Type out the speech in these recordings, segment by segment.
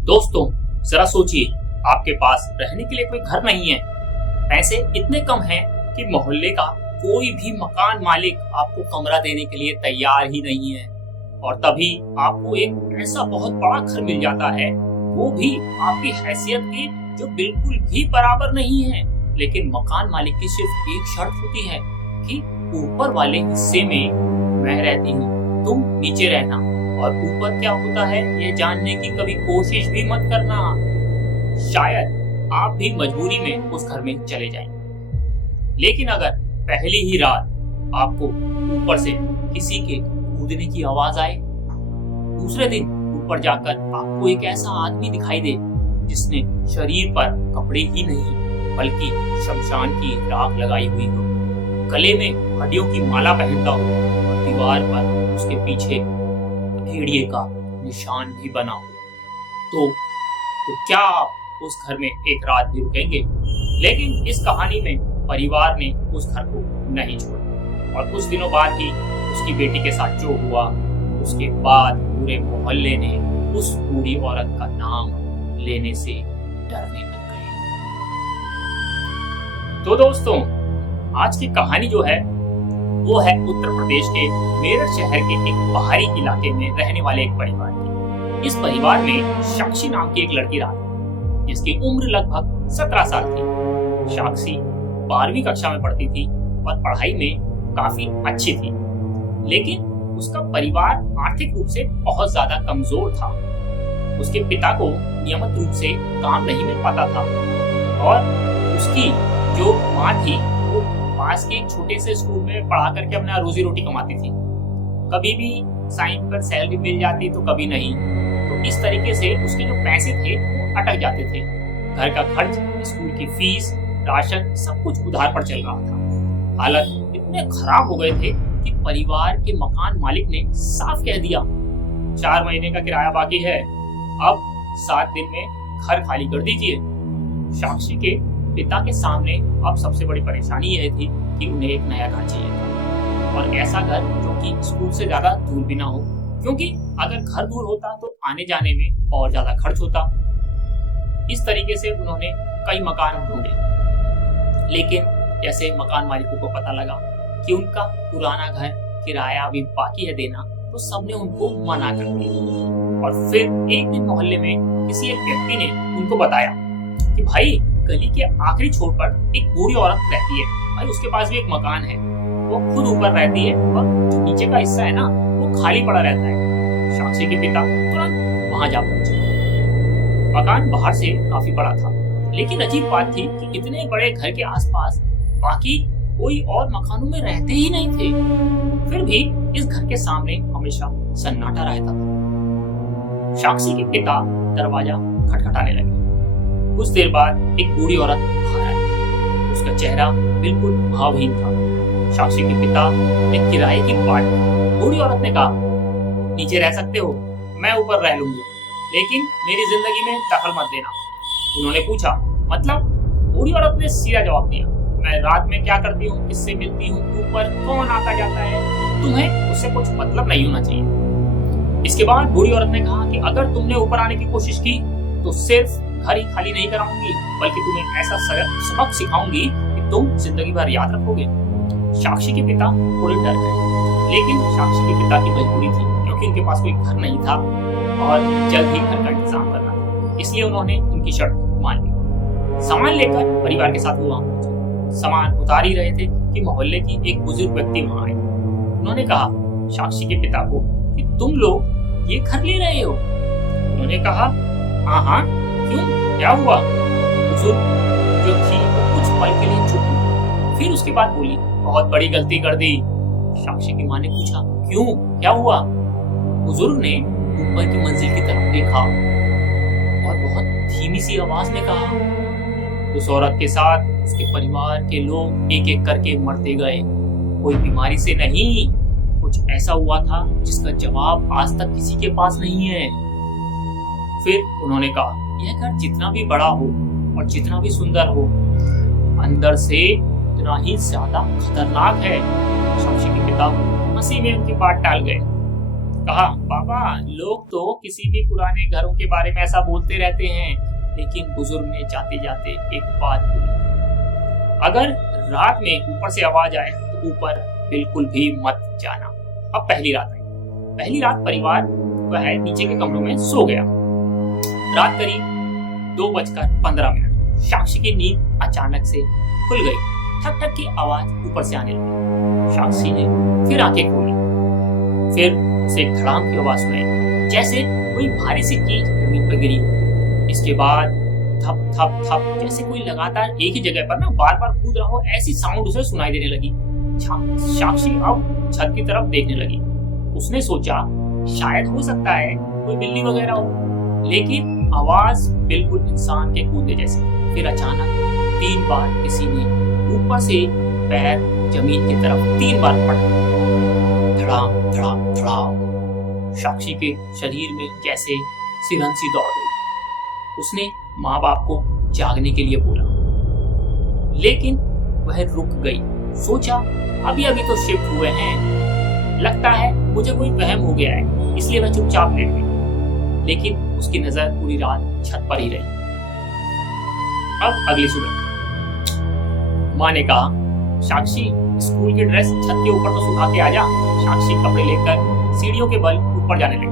दोस्तों, जरा सोचिए, आपके पास रहने के लिए कोई घर नहीं है, पैसे इतने कम हैं कि मोहल्ले का कोई भी मकान मालिक आपको कमरा देने के लिए तैयार ही नहीं है। और तभी आपको एक ऐसा बहुत बड़ा घर मिल जाता है, वो भी आपकी हैसियत के जो बिल्कुल भी बराबर नहीं है। लेकिन मकान मालिक की सिर्फ एक शर्त होती है कि ऊपर वाले हिस्से में मैं रहती हूँ, तुम नीचे रहना, और ऊपर क्या होता है ये जानने की कभी कोशिश भी मत करना। शायद आप भी मजबूरी में उस घर में चले जाएं। लेकिन अगर पहली ही रात आपको ऊपर से किसी के कूदने की आवाज आए, दूसरे दिन ऊपर जाकर आपको एक ऐसा आदमी दिखाई दे जिसने शरीर पर कपड़े ही नहीं बल्कि शमशान की राख लगाई हुई हो, गले में हड्डियों की माला पहनता हो और दीवार पर उसके पीछे भेड़िए का निशान भी बना हो, तो क्या आप उस घर में एक रात भी रुकेंगे? लेकिन इस कहानी में परिवार ने उस घर को नहीं छोड़ा और कुछ दिनों बाद ही उसकी बेटी के साथ जो हुआ, उसके बाद पूरे मोहल्ले ने उस बूढ़ी औरत का नाम लेने से डरने लग गए। तो दोस्तों, आज की कहानी जो है वो है उत्तर प्रदेश के मेरठ शहर के एक पहाड़ी इलाके में रहने वाले एक परिवार की। इस परिवार में साक्षी नाम की एक लड़की रहा, जिसकी उम्र लगभग 17 साल थी। साक्षी 12वीं कक्षा में पढ़ती थी और पढ़ाई में काफी अच्छी थी, लेकिन उसका परिवार आर्थिक रूप से बहुत ज्यादा कमजोर था। उसके पिता को नियमित रूप से काम नहीं मिल पाता था और उसकी जो माँ थी वो पास के एक छोटे से स्कूल में पढ़ा करके अपना रोजी रोटी कमाती थी। कभी भी साइन पर सैलरी मिल जाती तो कभी नहीं। तो इस तरीके से उसके जो पैसे थे वो अटक जाते थे। घर का खर्च, स्कूल की फीस, राशन सब कुछ उधार पर चल रहा था। हालत इतने खराब हो गए थे कि परिवार के मकान मालिक ने साफ कह दिया, 4 महीने का किराया बाकी है, अब 7 दिन में घर खाली कर दीजिए। साक्षी के पिता के सामने अब सबसे बड़ी परेशानी यह थी कि उन्हें एक नया घर चाहिए था, और ऐसा घर जो कि स्कूल से ज्यादा दूर भी ना हो, क्योंकि अगर घर दूर होता तो आने जाने में और ज्यादा खर्च होता। इस तरीके से उन्होंने कई मकान ढूंढे, लेकिन जैसे मकान मालिकों को पता लगा कि उनका पुराना घर किराया अभी बाकी है देना, तो सबने उनको मना कर दिया। और फिर एक दिन मोहल्ले में किसी एक व्यक्ति ने उनको बताया कि भाई, गली के आखिरी छोर पर एक बूढ़ी औरत रहती है, भाई उसके पास भी एक मकान है, वो खुद ऊपर रहती है और जो नीचे का हिस्सा है ना वो खाली पड़ा रहता है। साक्षी के पिता तुरंत वहां जा पहुंचे। मकान बाहर से काफी बड़ा था, लेकिन अजीब बात थी कि इतने बड़े घर के आसपास बाकी कोई और मकानों में रहते ही नहीं थे। फिर भी इस घर के सामने हमेशा सन्नाटा रहता था। साक्षी के पिता दरवाजा खटखटाने लगे। कुछ देर बाद एक बूढ़ी औरत बाहर आई। उसका चेहरा बिल्कुल भावहीन था। साक्षी के पिता ने किराए की बात की। बूढ़ी औरत ने कहा, नीचे रह सकते हो, मैं ऊपर रह लूंगी, लेकिन मेरी जिंदगी में दखल मत देना। उन्होंने पूछा, मतलब? बूढ़ी औरत ने सीधा जवाब दिया, मैं रात में क्या करती हूँ, किससे मिलती हूँ, ऊपर कौन आता जाता है, तुम्हें उससे कुछ मतलब नहीं होना चाहिए। इसके बाद बूढ़ी औरत ने कहा कि अगर तुमने ऊपर आने की कोशिश की तो सिर्फ घर ही खाली नहीं कराऊंगी, बल्कि तुम्हें ऐसा सबक सिखाऊंगी कि तुम जिंदगी भर याद रखोगे। साक्षी के पिता थोड़े डर गए, लेकिन साक्षी के पिता की मजबूरी थी, क्योंकि उनके पास कोई घर नहीं था और जल्द ही घर का इंतजाम करना था। इसलिए उन्होंने उनकी शर्त मान ली। सामान लेकर परिवार के साथ वो वहां पहुंचे। सामान उतार ही रहे थे कि मोहल्ले की एक बुजुर्ग व्यक्ति वहां आए। उन्होंने कहा साक्षी के पिता को कि तुम लोग ये घर ले रहे हो? उन्होंने कहा, हाँ, क्यों, क्या हुआ? बुजुर्ग जो थी वो कुछ पल के लिए चुप हुई, फिर उसके बाद बोली, बहुत बड़ी गलती कर दी। साक्षी की मां ने पूछा, क्यों, क्या हुआ? बुजुर्ग ने ऊपर की मंजिल की तरफ देखा और बहुत धीमी सी आवाज में कहा, उस औरत के साथ उसके परिवार के लोग एक एक करके मरते गए, कोई बीमारी से नहीं, कुछ ऐसा हुआ था जिसका जवाब आज तक किसी के पास नहीं है। फिर उन्होंने कहा, यह घर जितना भी बड़ा हो और जितना भी सुंदर हो, अंदर से उतना ही ज्यादा खतरनाक है। साक्षी के पिता हंसी में उनकी बात टाल गए। कहा, पापा लोग तो किसी भी पुराने घरों के बारे में ऐसा बोलते रहते हैं, लेकिन बुजुर्ग ने जाते जाते एक बात बोली, अगर रात में ऊपर से आवाज आए तो ऊपर बिल्कुल भी मत जाना। अब पहली रात आई। पहली रात परिवार वह नीचे के कमरों में सो गया। रात करीब 2:15 साक्षी की नींद अचानक से खुल गई। ठक ठक की आवाज ऊपर से आने लगी। साक्षी ने फिर आंखें खोली। फिर उसे धड़ाम की आवाज सुनाई, जैसे कोई भारी सी चीज जमीन पर गिरी हो। इसके बाद थप थप थप, जैसे कोई लगातार एक ही जगह पर ना बार बार कूद रहा हो, ऐसी साउंड उसे सुनाई देने लगी। साक्षी अब छत की तरफ देखने लगी। उसने सोचा शायद हो सकता है कोई बिल्ली वगैरह हो, लेकिन आवाज बिल्कुल इंसान के कूदने जैसी। फिर अचानक 3 बार किसी ने ऊपर से पैर जमीन की तरफ 3 बार पड़ा। धड़ाम धड़ाम धड़ाम। साक्षी के शरीर में जैसे सिरहन सी दौड़ गई। उसने माँ बाप को जागने के लिए बोला, लेकिन वह रुक गई। सोचा अभी अभी तो शिफ्ट हुए हैं, लगता है मुझे कोई वहम हो गया है, इसलिए वह चुपचाप लेट गई। लेकिन उसकी नजर पूरी रात छत पर ही रही। अब अगली सुबह माँ ने कहा, साक्षी स्कूल की ड्रेस छत के ऊपर तो सुखा के आ जा। साक्षी कपड़े लेकर सीढ़ियों के बल ऊपर जाने लगी।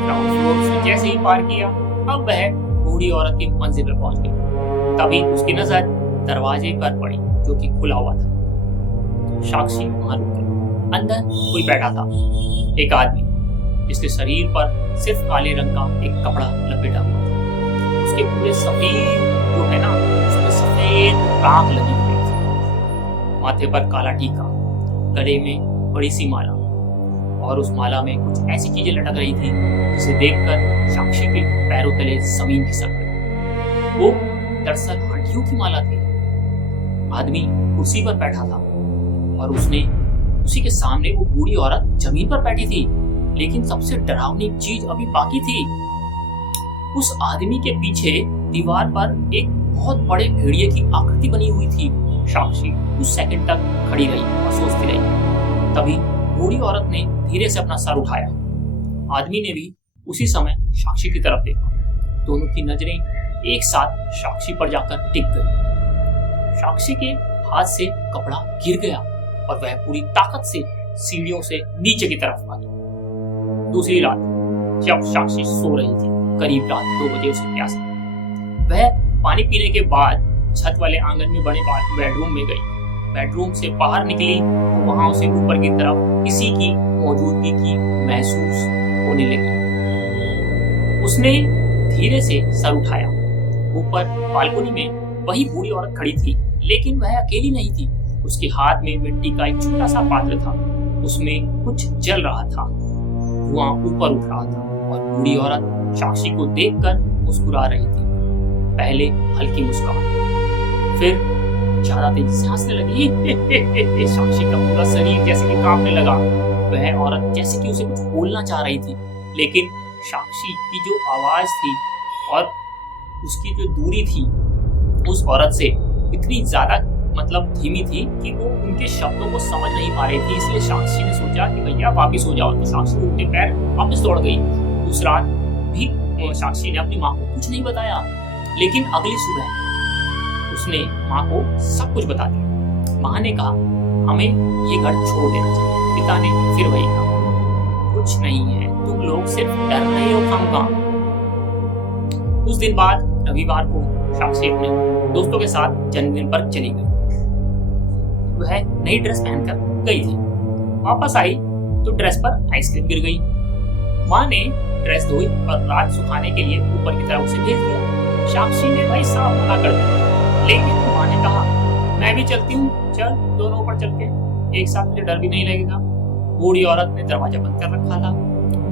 ग्राउंड फ्लोर उसने जैसे ही पार किया, अब वह बूढ़ी औरत की मंजिल पर पहुंच गई। तभी उसकी नजर दरवाजे पर पड़ी, जो कि खुला हुआ था। साक्षी वहां रुक गई। अंदर कोई बैठा था, एक आदमी, जिसके शरीर पर सिर्फ काले रंग का एक कपड़ा लपेटा हुआ था। उसके पूरे सफेद जो है ना, उसमें सफेद राख लगी हुई थी। माथे पर काला टीका, गले में बड़ी सी माला, और उस माला में कुछ ऐसी चीजें लटक रही थी जिसे देखकर साक्षी के पैरों तले जमीन खिसक गई। वो दरअसल हड्डियों की माला थी। आदमी कुर्सी पर बैठा था और उसी के सामने वो बूढ़ी औरत जमीन पर बैठी थी। लेकिन सबसे डरावनी चीज अभी बाकी थी। उस आदमी के पीछे दीवार पर एक बहुत बड़े भेड़िए की आकृति बनी हुई थी। साक्षी कुछ सेकंड तक खड़ी रही और सोचती रही। तभी बूढ़ी औरत ने धीरे से अपना सर उठाया। आदमी ने भी उसी समय साक्षी की तरफ देखा। दोनों की नजरें एक साथ साक्षी पर जाकर टिक गई। साक्षी के हाथ से कपड़ा गिर गया और वह पूरी ताकत से सीढ़ियों से नीचे की तरफ भागी। दूसरी रात जब साक्षी सो रही थी, करीब रात 2 बजे उसे प्यास लगी। वह पानी पीने के बाद छत वाले आंगन में बने बेडरूम में गई। बेडरूम से बाहर निकली तो वहां उसे ऊपर की तरफ किसी की मौजूदगी की महसूस होने लगी। उसने धीरे से सर उठाया। ऊपर बालकनी में वही बूढ़ी औरत खड़ी थी, लेकिन वह अकेली नहीं थी। उसके हाथ में मिट्टी का एक छोटा सा पात्र था। उसमें कुछ जल रहा था, धुआं ऊपर उठ रहा था और बूढ़ी औरत साक्षी को देखकर मुस्कुरा रही थी। पहले हल्की मुस्कान, फिर ज्यादा तेजी से हंसने लगी। साक्षी का पूरा शरीर जैसे कि कांपने लगा। वह औरत जैसे कि उसे कुछ बोलना चाह रही थी, लेकिन साक्षी की जो आवाज थी और उसकी जो दूरी थी उस औरत से इतनी ज्यादा धीमी थी कि वो उनके शब्दों को समझ नहीं पा रही थी। इसलिए साक्षी ने सोचा कि भैया वापिस हो जाओ। तो साक्षी उनके पैर वापिस दौड़ गई। उस रात भी साक्षी ने अपनी माँ को कुछ नहीं बताया, लेकिन अगली सुबह उसने माँ को सब कुछ बता दिया। माँ ने कहा, हमें ये घर छोड़ देना चाहिए। पिता ने फिर वही कहा, कुछ नहीं है, तुम लोग सिर्फ डर रहे हो खामखा। उस दिन बाद रविवार को साक्षी अपने दोस्तों के साथ जन्मदिन पर चली गई। वह नई ड्रेस पहनकर गई थी। वापस आई तो ड्रेस पर आइसक्रीम गिर गई। माँ ने ड्रेस धोई और रात सुखाने के लिए ऊपर की तरफ उसे भेज दिया। साक्षी ने भाई साफ मना कर दिया, लेकिन माँ ने कहा, मैं भी चलती हूँ, चल दोनों ऊपर चल के, एक साथ मुझे डर भी नहीं लगेगा। बूढ़ी औरत ने दरवाजा बंद कर रखा था।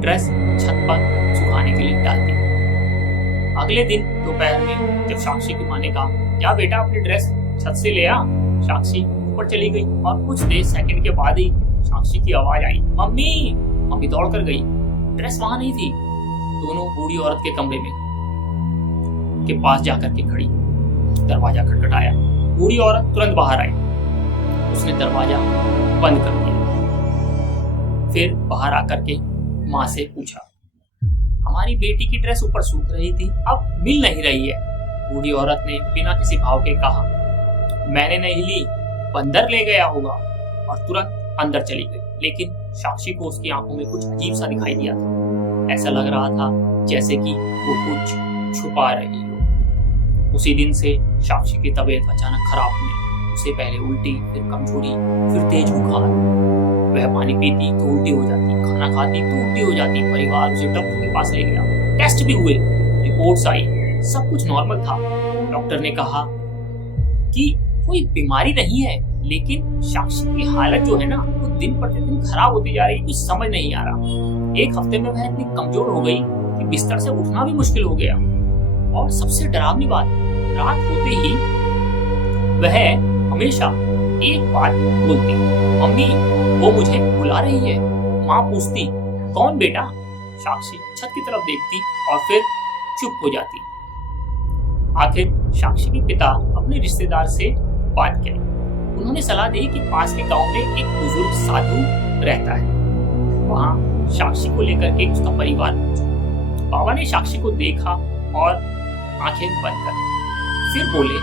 ड्रेस छत पर सुखाने के लिए डाल दी। अगले दिन दोपहर में जब साक्षी की माँ ने कहा, क्या बेटा अपनी ड्रेस छत से ले आ, साक्षी ऊपर चली गई और कुछ देर सेकंड के बाद ही साक्षी की आवाज आई, मम्मी। मम्मी दौड़ कर गई। ड्रेस वहां नहीं थी। दोनों बूढ़ी औरत के कमरे में के पास जाकर के खड़ी। दरवाजा खटखटाया। बूढ़ी औरत तुरंत बाहर आई। उसने दरवाजा बंद कर दिया। फिर बाहर आकर के माँ से पूछा। हमारी बेटी की ड्रेस ऊपर सूख रही थी, अब मिल नहीं रही है। बूढ़ी औरत ने बिना किसी भाव के कहा, मैंने नहीं ली, बंदर ले गया होगा, और तुरंत अंदर चली गई। लेकिन साक्षी को उसकी आंखों में कुछ अजीब सा दिखाई दिया था। ऐसा लग रहा था जैसे कि वो कुछ छुपा रही हो। उसी दिन से साक्षी की तबीयत अचानक खराब हुई। उसे पहले उल्टी, फिर कमजोरी, फिर तेज बुखार। वह पानी पीती तो उल्टी हो जाती, खाना खाती तो उल्टी हो जाती। परिवार उसे डॉक्टर के पास ले गया, टेस्ट भी हुए, रिपोर्ट्स आई, सब कुछ नॉर्मल था। डॉक्टर ने कहा कि कोई बीमारी नहीं है, लेकिन साक्षी की हालत जो है ना, वो दिन प्रतिदिन खराब होती जा रही है। कुछ समझ नहीं आ रहा। एक हफ्ते में वह इतनी कमजोर हो गई कि बिस्तर से उठना भी मुश्किल हो गया। और सबसे डरावनी बात, रात होते ही वह हमेशा एक बात बोलती, मम्मी वो मुझे बुला रही है। माँ पूछती, कौन बेटा? साक्षी छत की तरफ देखती और फिर चुप हो जाती। आखिर साक्षी के पिता अपने रिश्तेदार से बात करी। उन्होंने सलाह दी कि पास के गांव में एक बुजुर्ग साधु रहता है, वहां साक्षी को लेकर के उसका परिवार पहुंचा। बाबा ने साक्षी को देखा और आंखें बंद कर फिर बोले,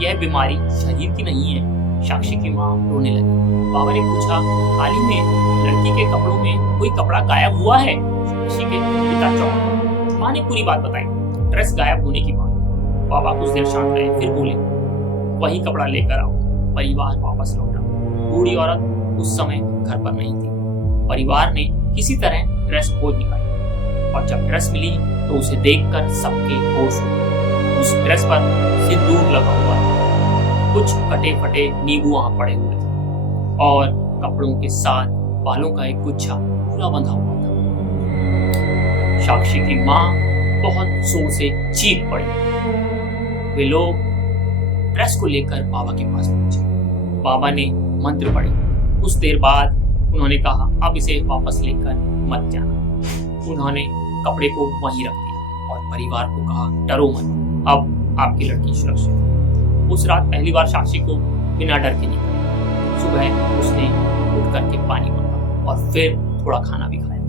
यह बीमारी शरीर की नहीं है। साक्षी की माँ रोने लगी। बाबा ने पूछा, हाल ही में लड़की के कपड़ों में कोई कपड़ा गायब हुआ है? साक्षी के पिता चौंक। माँ ने पूरी बात बताई, ड्रेस गायब होने की बात। बाबा कुछ देर शांत रहे, फिर बोले, वही कपड़ा लेकर आओ। परिवार वापस लौटा। बूढ़ी औरत उस समय घर पर नहीं थी। परिवार ने किसी तरह ड्रेस खोज निकाली, और जब ड्रेस मिली तो उसे देखकर सबके होश उड़ गए। उस ड्रेस पर सिंदूर लगा हुआ था, कुछ कटे फटे नींबू वहां पड़े हुए थे, और कपड़ों के साथ बालों का एक गुच्छा पूरा बंधा हुआ था। साक्षी की माँ बहुत जोर से चीख पड़ी। वे लोग ड्रेस को लेकर बाबा के पास पहुंचे। बाबा ने मंत्र पढ़े। कुछ देर बाद उन्होंने कहा, अब इसे वापस लेकर मत जाना। उन्होंने कपड़े को वहीं रख दिया और परिवार को कहा, डरो मत, अब आपकी लड़की सुरक्षित है। उस रात पहली बार साक्षी को बिना डर के निकला। सुबह उसने उठ करके पानी मांगा और फिर थोड़ा खाना भी खाया।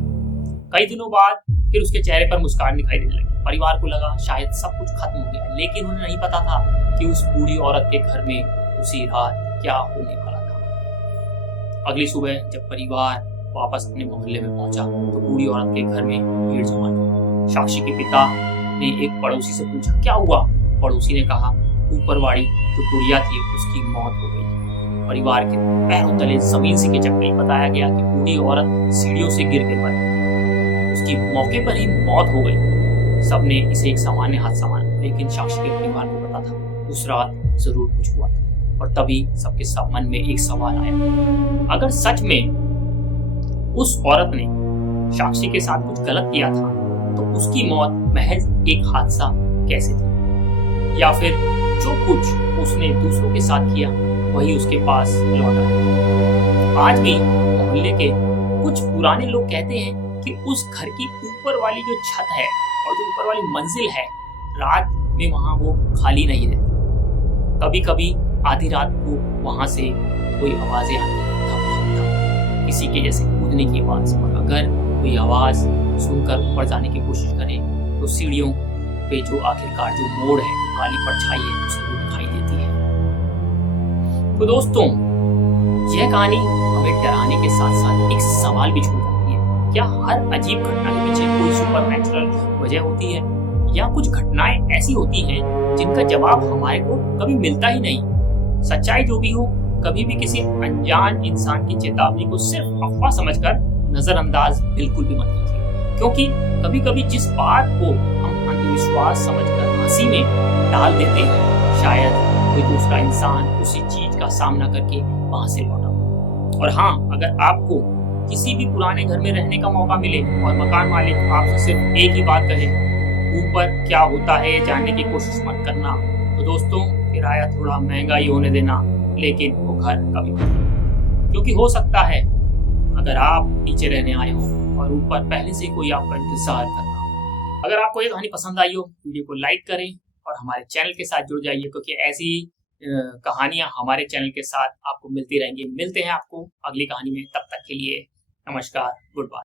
कई दिनों बाद फिर उसके चेहरे पर मुस्कान दिखाई देने लगी। परिवार को लगा शायद सब कुछ खत्म हो गया, लेकिन उन्हें नहीं पता था कि उस बूढ़ी औरत के घर में उसी रात क्या होने वाला था। अगली सुबह जब परिवार वापस अपने मोहल्ले में पहुंचा तो बूढ़ी औरत के घर में भीड़ जमा थी। साक्षी के पिता ने एक पड़ोसी से पूछा, क्या हुआ? पड़ोसी ने कहा, ऊपरवाड़ी जो गुड़िया थी उसकी मौत हो गई। परिवार के पैरों तले जमीन से खिसक गई। बताया गया कि बूढ़ी औरत सीढ़ियों से गिर के मर गई, उसकी मौके पर ही मौत हो गई। सबने इसे एक सामान्य हादसा माना, लेकिन साक्षी के परिवार को पता था उस रात जरूर कुछ हुआ था। और तभी सबके सब मन में एक सवाल आया, अगर सच में उस औरत ने साक्षी के साथ कुछ गलत किया था तो उसकी मौत महज एक हादसा कैसे थी? या फिर जो कुछ उसने दूसरों के साथ किया वही उसके पास लौटा? आज भी मोहल्ले के कुछ पुराने लोग कहते हैं कि उस घर की ऊपर वाली जो छत है और जो ऊपर वाली मंजिल है, रात में वहां वो खाली नहीं रहती। कभी कभी आधी रात को वहां से कोई आवाजें आती हैं, धप धप धप, किसी के जैसे कूदने की आवाज। और अगर कोई आवाज सुनकर ऊपर जाने की कोशिश करे तो सीढ़ियों पे जो आखिरकार जो मोड़ है, काली परछाई है, उसको दिखाई देती है। तो दोस्तों, यह कहानी हमें डराने के साथ साथ एक सवाल भी छोड़ जाती है, क्या हर अजीब घटना के पीछे कोई सुपरनैचुरल वजह होती है, या कुछ घटनाएं ऐसी होती हैं जिनका जवाब हमारे को कभी मिलता ही नहीं? सच्चाई जो भी हो, कभी भी किसी अनजान इंसान की चेतावनी को सिर्फ अफवाह समझकर नजरअंदाज बिल्कुल भी मत कीजिए, क्योंकि कभी कभी जिस बात को हम अंधविश्वास समझकर हंसी में डाल देते हैं, शायद कोई दूसरा इंसान उसी चीज का सामना करके वहां से लौटा। और हाँ, अगर आपको किसी भी पुराने घर में रहने का मौका मिले और मकान मालिक आपसे सिर्फ एक ही बात कहे, ऊपर क्या होता है जानने की कोशिश मत करना, तो दोस्तों किराया थोड़ा महंगा ही होने देना, लेकिन वो घर कभी नहीं। क्योंकि हो सकता है अगर आप नीचे रहने आए हो और ऊपर पहले से कोई आपका इंतजार करना। अगर आपको ये कहानी पसंद आई हो, वीडियो को लाइक करें और हमारे चैनल के साथ जुड़ जाइए, क्योंकि ऐसी कहानियां हमारे चैनल के साथ आपको मिलती रहेंगी। मिलते हैं आपको अगली कहानी में, तब तक के लिए नमस्कार, गुड बाय।